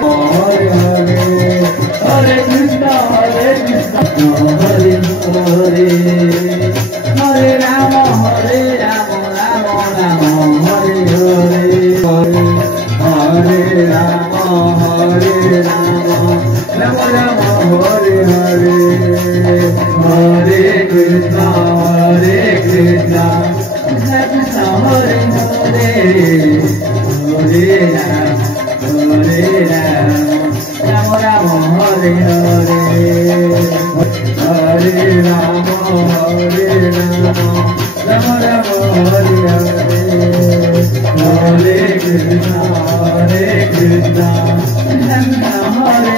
Hare Hare, Hare Krishna, Hare Hare, Hare Rama, Rama Rama, Hare Hare, Hare Rama, Rama Rama, Hare Hare, Hare Krishna, Krishna Krishna, Hare Hare, Hare Rama, Rama Rama, Hare Hare, Hare Rama, Rama Rama, Hare Hare, Hare Krishna, Krishna Krishna, Hare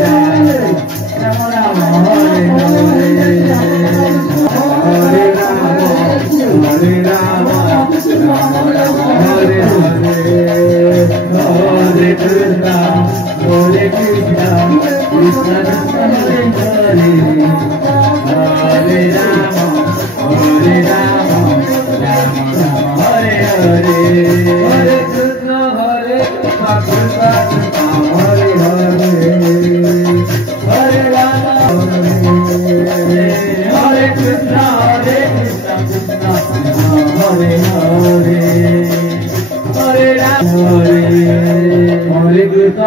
Hare, Hare Rama, Rama Hare Hare, Hare Rama, Rama Rama, Hare Hare, Hare Krishna, Krishna Krishna, Hare Hare, Hare Rama, Rama Rama, Hare Hare, Hare Krishna, Krishna Krishna, Hare Hare, Hare Rama, Hare Krishna, Krishna Krishna, Hare Hare, Hare Rama, Hare Krishna,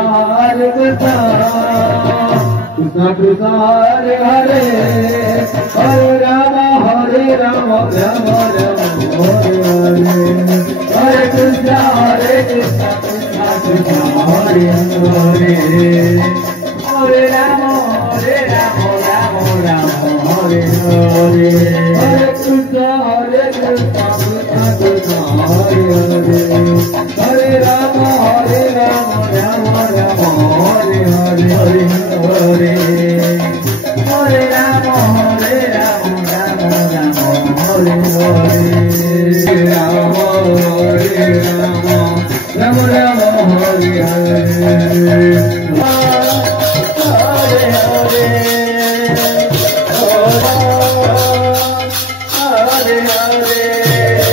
Krishna Krishna, Hare Hare, Hare Rama, Rama Rama, Hare Hare, Hare Krishna, Krishna Krishna, Hare Hare, Hare Rama, Rama Rama, Hare Hare, Hare Krishna, Krishna Krishna, Hare Hare, Hare Rama, Rama Rama, Hare Hare, Hare Hare, Hare Rama, Rama Hare Hare, Rama Rama, Hare Hare, Hare Krishna,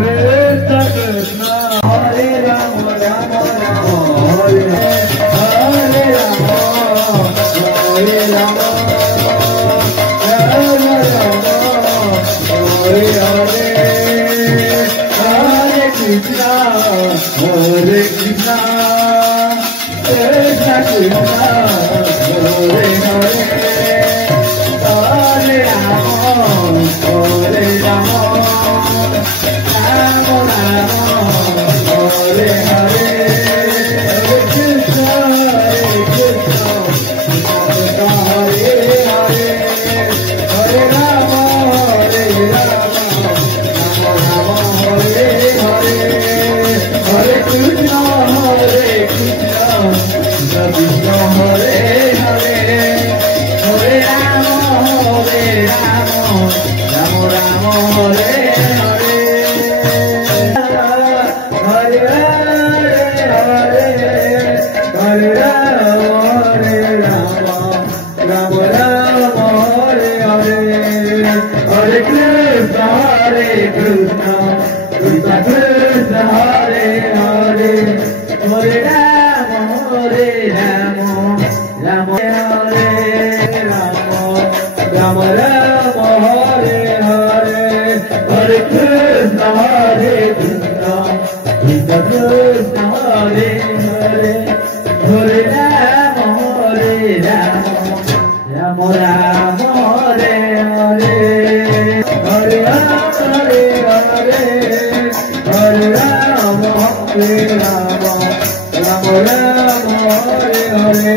Krishna Krishna, Hare Hare, Hare Rama, Rama Rama, Hare Hare, Hare Krishna, Krishna Hare Hare, Hare Rama, Rama Hare Hare, Hare Krishna, Krishna Hare Hare, Hare Rama, Rama Rama, Hare Hare, Hare Hare, Hare Rama, Rama Rama, Hare Hare, Hare Krishna, Krishna Krishna, Hare Hare, Hare Rama, Rama Hare Rama, Rama Rama, Hare Hare, Hare Krishna, Krishna Krishna, Hare Hare, Hare Rama, Rama Rama, Hare Hare, Hare Rama, Hare Rama, Rama Rama, Hare Hare,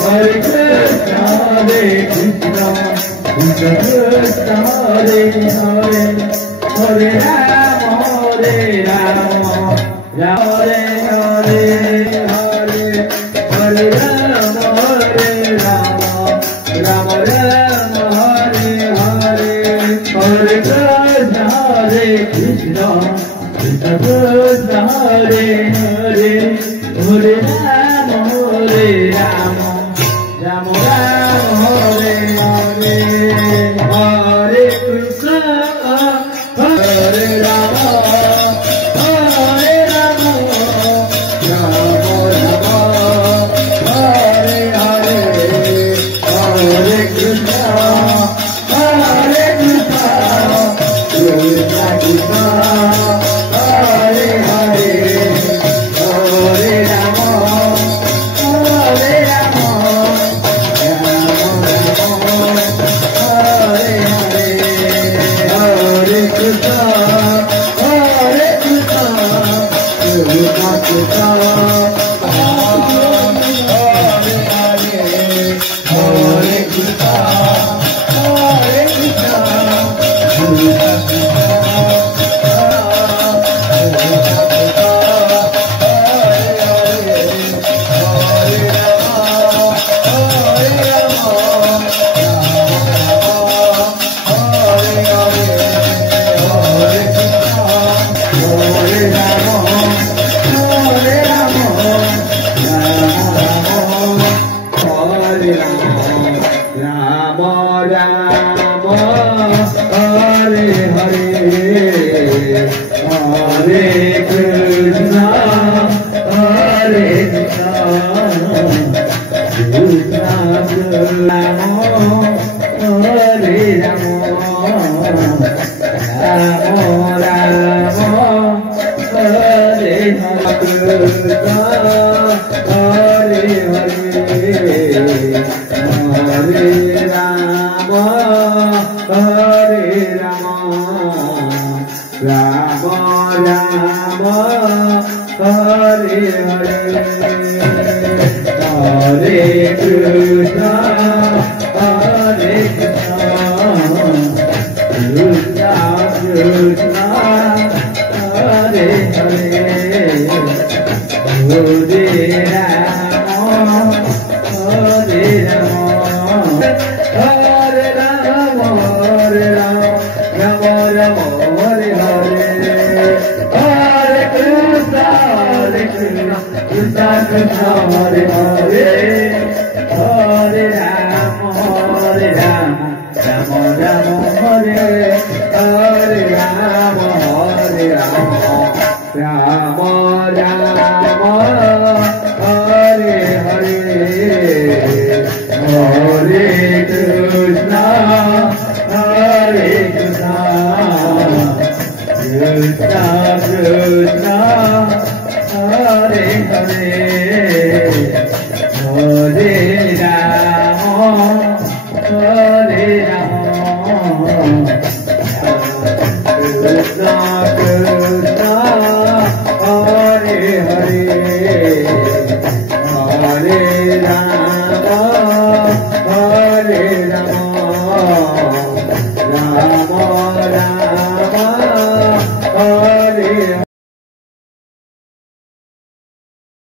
Hare Krishna, Krishna Krishna, Hare Hare, Hare Rama, Rama Hare Hare, Hare Rama, Rama Rama, Hare Hare, Hare Krishna, Krishna Krishna, Hare Hare, Hare Rama, Rama